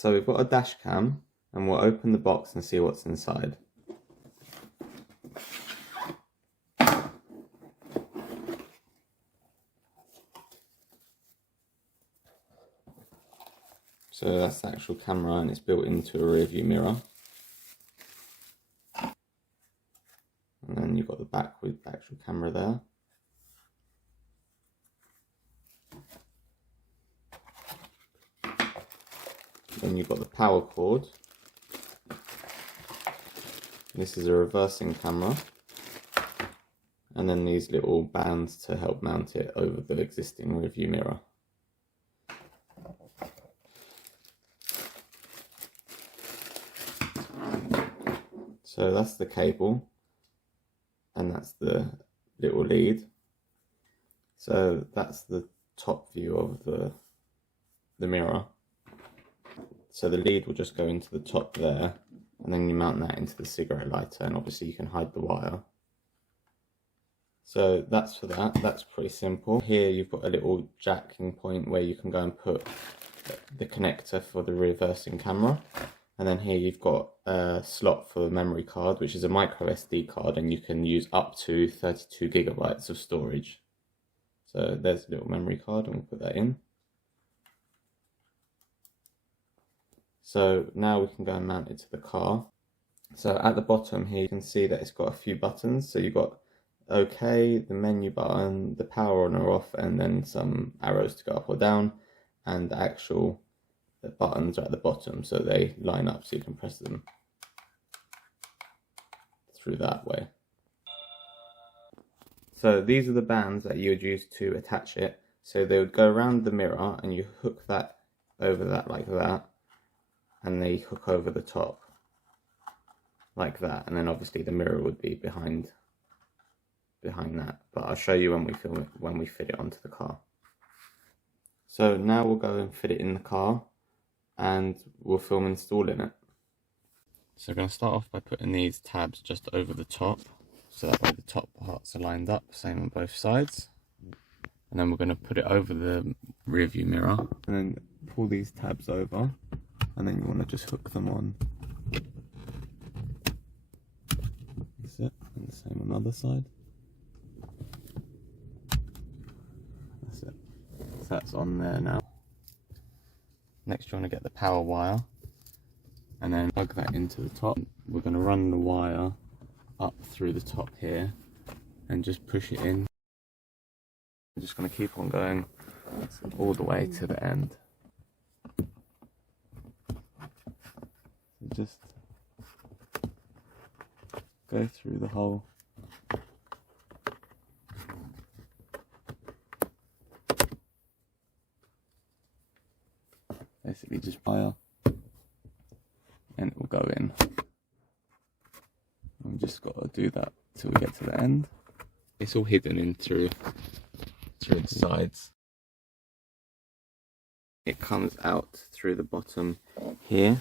So we've got a dash cam and we'll open the box and see what's inside. So that's the actual camera and it's built into a rear view mirror. And then you've got the back with the actual camera there. Then you've got the power cord. This is a reversing camera. And then these little bands to help mount it over the existing rear view mirror. So that's the cable. And that's the little lead. So that's the top view of the mirror. So the lead will just go into the top there, and then you mount that into the cigarette lighter, and obviously you can hide the wire. So that's for that. That's pretty simple. Here you've got a little jacking point where you can go and put the connector for the reversing camera. And then here you've got a slot for the memory card, which is a micro SD card, and you can use up to 32 gigabytes of storage. So there's a little memory card, and we'll put that in. So now we can go and mount it to the car. So at the bottom here you can see that it's got a few buttons. So you've got OK, the menu button, the power on or off, and then some arrows to go up or down, and the actual buttons are at the bottom, so they line up so you can press them through that way. So these are the bands that you would use to attach it. So they would go around the mirror and you hook that over that like that, and they hook over the top like that, and then obviously the mirror would be behind that, but I'll show you when we film it, when we fit it onto the car. So now we'll go and fit it in the car and we'll film installing it. So we're going to start off by putting these tabs just over the top, so that way the top parts are lined up, same on both sides. And then we're going to put it over the rear view mirror and then pull these tabs over, and then you want to just hook them on. That's it, and the same on the other side. That's it. So that's on there now. Next you want to get the power wire and then plug that into the top. We're going to run the wire up through the top here and just push it in. I'm just going to keep on going all the way to the end. Just go through the hole. Basically just wire and it will go in. We've just got to do that till we get to the end. It's all hidden in through the sides. It comes out through the bottom here.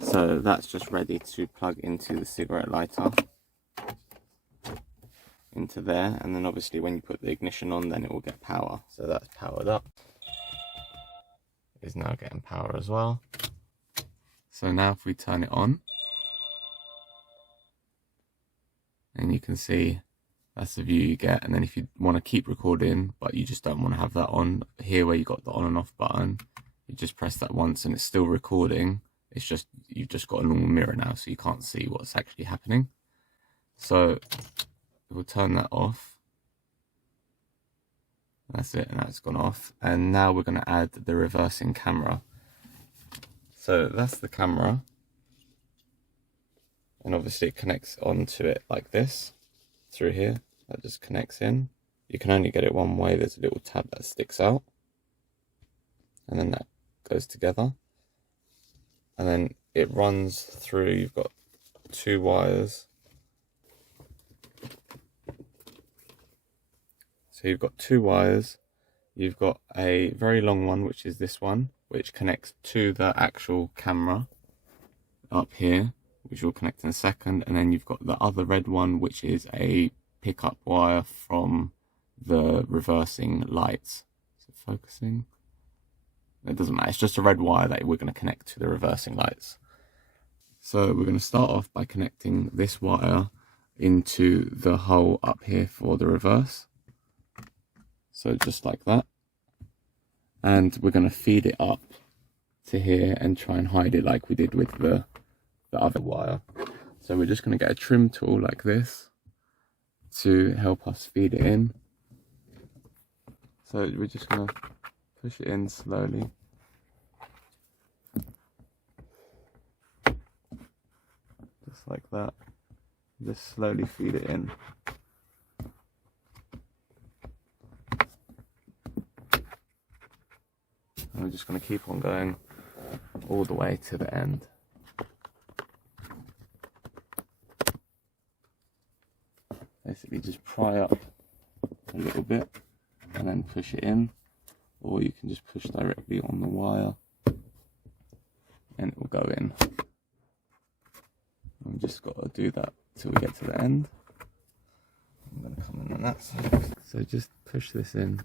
So that's just ready to plug into the cigarette lighter. Into there, and then obviously when you put the ignition on, then it will get power. So that's powered up. Is now getting power as well. So now if we turn it on, and you can see that's the view you get. And then if you want to keep recording but you just don't want to have that on, here where you got the on and off button, you just press that once and it's still recording. It's just, you've just got a normal mirror now, so you can't see what's actually happening. So we'll turn that off. That's it, and that's gone off. And now we're going to add the reversing camera. So that's the camera. And obviously it connects onto it like this, through here. That just connects in. You can only get it one way. There's a little tab that sticks out. And then that goes together. And then it runs through, you've got two wires. So you've got two wires, you've got a very long one, which is this one, which connects to the actual camera up here, which will connect in a second. And then you've got the other red one, which is a pickup wire from the reversing lights. So focusing, It doesn't matter, it's just a red wire that we're going to connect to the reversing lights. So we're going to start off by connecting this wire into the hole up here for the reverse. So just like that. And we're going to feed it up to here and try and hide it like we did with the other wire. So we're just going to get a trim tool like this to help us feed it in. So we're just going to push it in slowly. Just like that. Just slowly feed it in. And we're just going to keep on going all the way to the end. Basically just pry up a little bit and then push it in, or you can just push directly on the wire and it will go in. We've just got to do that till we get to the end. I'm going to come in on that side. So just push this in.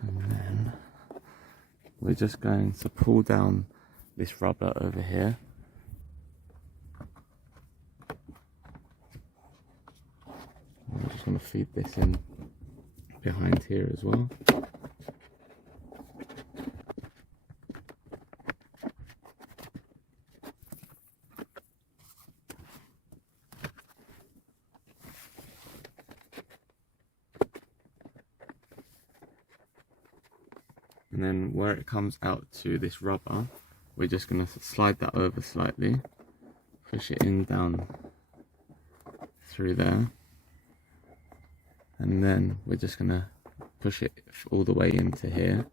And then we're just going to pull down this rubber over here. I'm just going to feed this in behind here as well. And then where it comes out to this rubber, we're just going to slide that over slightly, push it in down through there, and then we're just going to push it all the way into here.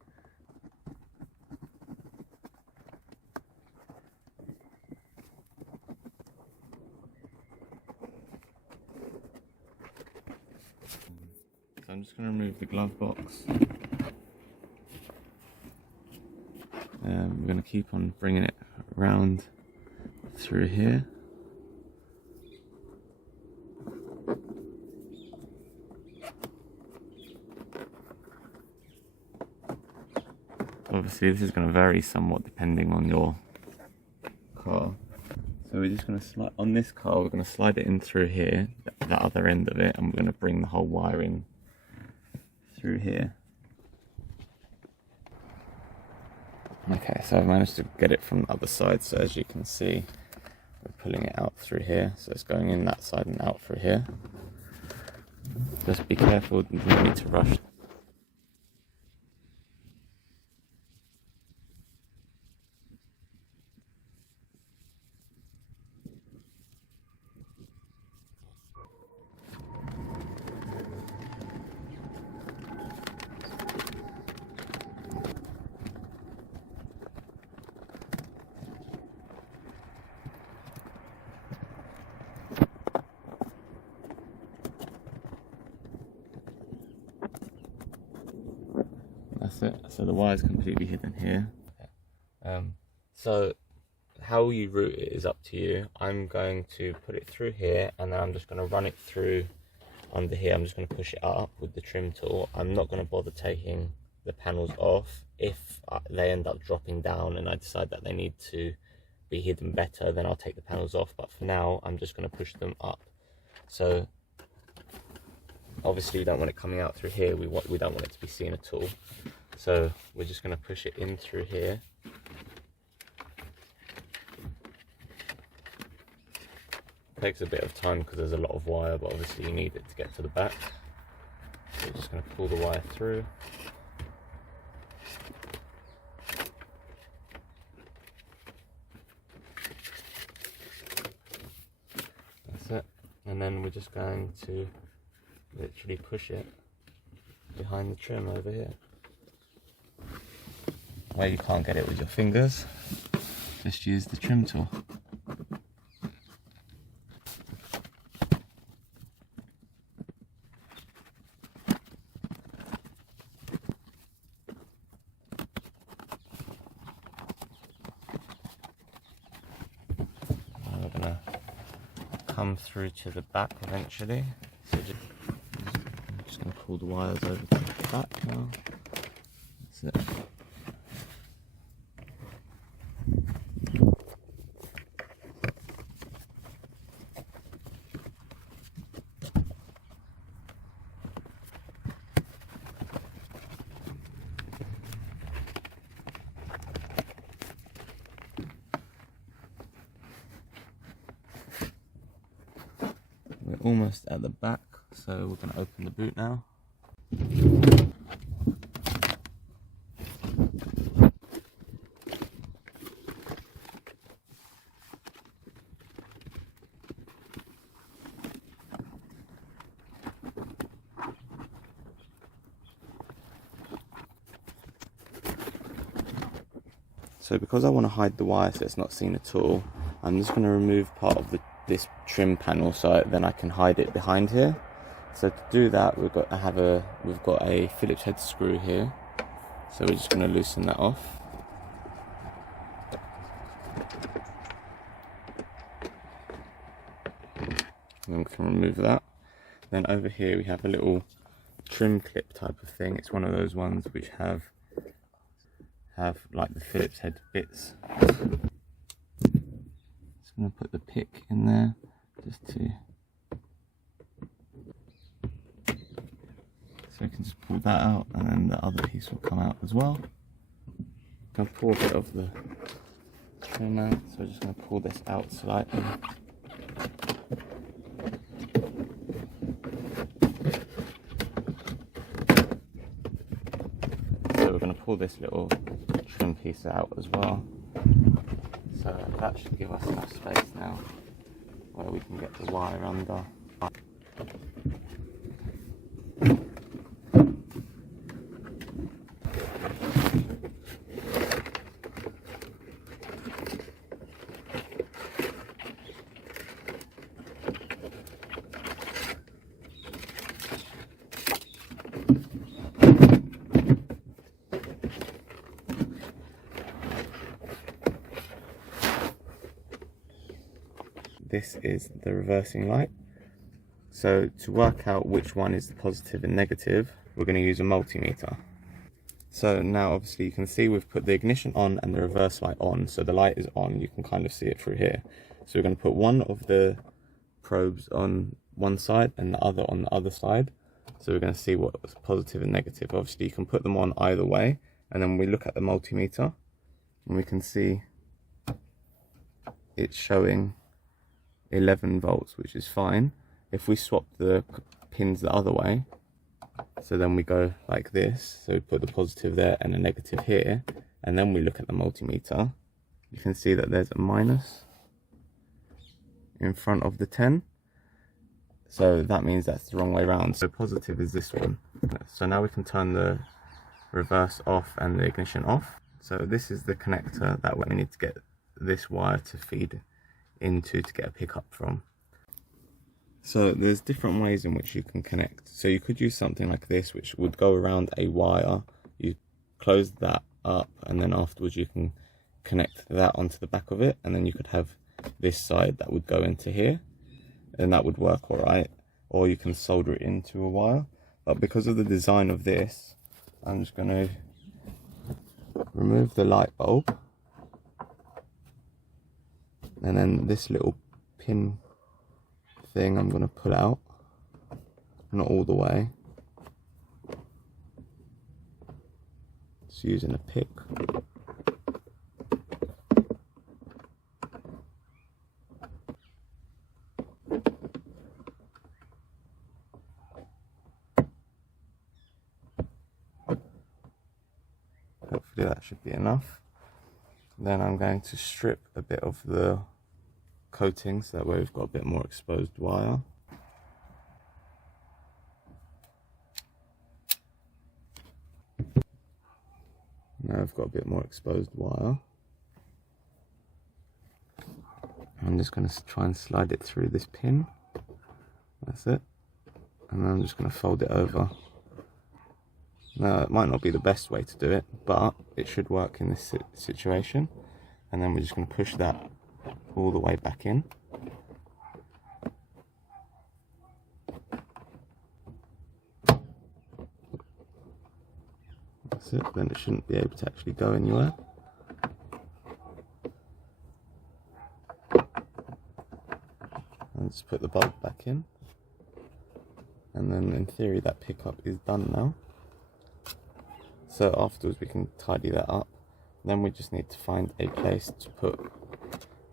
So I'm just going to remove the glove box. We're going to keep on bringing it around through here. Obviously this is going to vary somewhat depending on your car. So we're just going to slide, on this car we're going to slide it in through here, the other end of it, and we're going to bring the whole wire in through here. Okay, so I've managed to get it from the other side, so as you can see, we're pulling it out through here, so it's going in that side and out through here. Just be careful, you don't need to rush. That's it. So the wire's completely hidden here. So how you route it is up to you. I'm going to put it through here, and then I'm just going to run it through under here. I'm just going to push it up with the trim tool. I'm not going to bother taking the panels off. If they end up dropping down and I decide that they need to be hidden better, then I'll take the panels off. But for now, I'm just going to push them up. So obviously you don't want it coming out through here. We don't want it to be seen at all. So we're just going to push it in through here. It takes a bit of time because there's a lot of wire, but obviously you need it to get to the back. So we're just going to pull the wire through. That's it. And then we're just going to literally push it behind the trim over here. Where you can't get it with your fingers, just use the trim tool. Now we're going to come through to the back eventually. So I'm just going to pull the wires over to the back now. That's it. We're almost at the back, so we're going to open the boot now. So because I want to hide the wire so it's not seen at all, I'm just going to remove part of this trim panel so then I can hide it behind here. So to do that, we've got a Phillips head screw here. So we're just going to loosen that off. And we can remove that. Then over here we have a little trim clip type of thing. It's one of those ones which have like the Phillips head bits. Just going to put the pick in there just to, so I can just pull that out, and then the other piece will come out as well. I'm going to pull a bit of the trim out, so I'm just going to pull this out slightly. So we're going to pull this little trim piece out as well. So that should give us enough space now where we can get the wire under. This is the reversing light. So to work out which one is the positive and negative, we're going to use a multimeter. So now obviously you can see we've put the ignition on and the reverse light on, so the light is on, you can kind of see it through here. So we're going to put one of the probes on one side and the other on the other side. So we're going to see what's positive and negative. Obviously you can put them on either way, and then we look at the multimeter and we can see it's showing 11 volts, which is fine. If we swap the pins the other way, so then we go like this, so we put the positive there and a negative here, and then we look at the multimeter, you can see that there's a minus in front of the 10, so that means that's the wrong way around. So positive is this one. So now we can turn the reverse off and the ignition off. So this is the connector that we need to get this wire to feed into to get a pickup from. So there's different ways in which you can connect. So you could use something like this, which would go around a wire, you close that up, and then afterwards you can connect that onto the back of it, and then you could have this side that would go into here, and that would work all right. Or you can solder it into a wire, but because of the design of this, I'm just going to remove the light bulb, and then this little pin thing I'm going to pull out, not all the way, just using a pick. Hopefully that should be enough. Then I'm going to strip a bit of the coating so that way we've got a bit more exposed wire. Now I've got a bit more exposed wire. I'm just going to try and slide it through this pin. That's it. And then I'm just going to fold it over. Now it might not be the best way to do it, but it should work in this situation. And then we're just going to push that all the way back in. That's it, then it shouldn't be able to actually go anywhere. And just put the bulb back in. And then in theory that pickup is done now. So afterwards we can tidy that up. Then we just need to find a place to put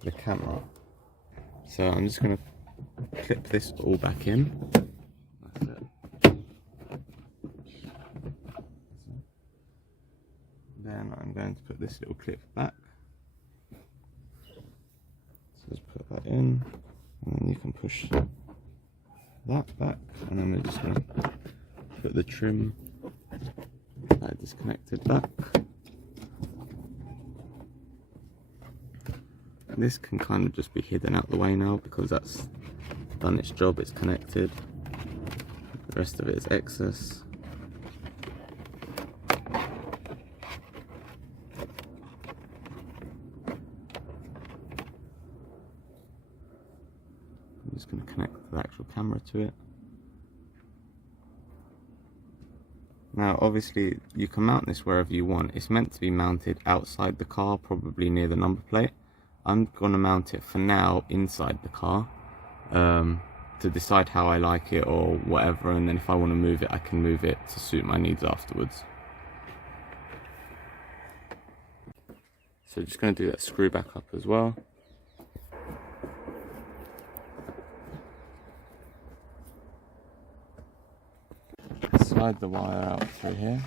the camera. So I'm just going to clip this all back in. That's it. Then I'm going to put this little clip back. So just put that in, and then you can push that back, and then we're just going to put the trim that I disconnected back. This can kind of just be hidden out the way now because that's done its job, it's connected. The rest of it is excess. I'm just going to connect the actual camera to it. Now obviously you can mount this wherever you want. It's meant to be mounted outside the car, probably near the number plate. I'm going to mount it for now inside the car to decide how I like it or whatever, and then if I want to move it I can move it to suit my needs afterwards. So just going to do that screw back up as well. Slide the wire out through here.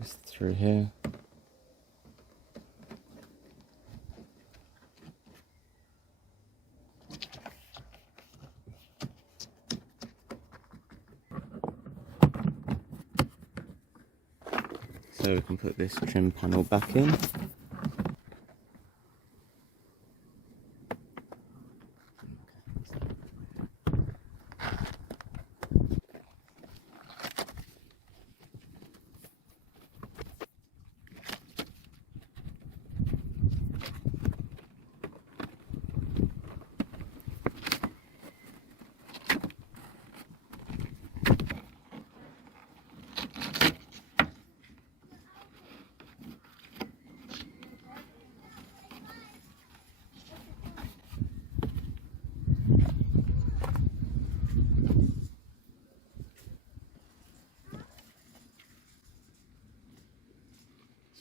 Just through here. So we can put this trim panel back in.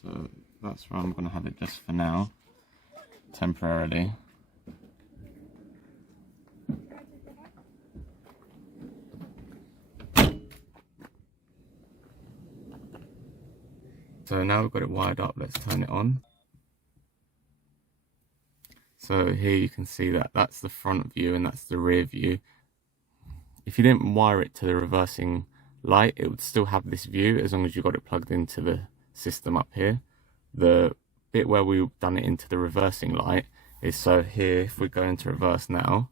So that's where I'm going to have it just for now, temporarily. So now we've got it wired up, let's turn it on. So here you can see that that's the front view and that's the rear view. If you didn't wire it to the reversing light, it would still have this view as long as you got it plugged into the system up here. The bit where we've done it into the reversing light is so here, if we go into reverse now,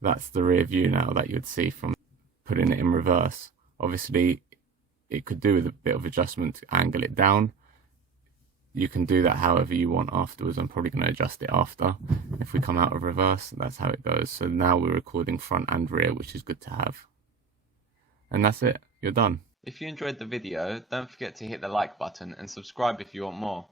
that's the rear view now that you'd see from putting it in reverse. Obviously it could do with a bit of adjustment to angle it down. You can do that however you want afterwards. I'm probably going to adjust it after. If we come out of reverse, that's how it goes. So now we're recording front and rear, which is good to have. And that's it, you're done. If you enjoyed the video, don't forget to hit the like button and subscribe if you want more.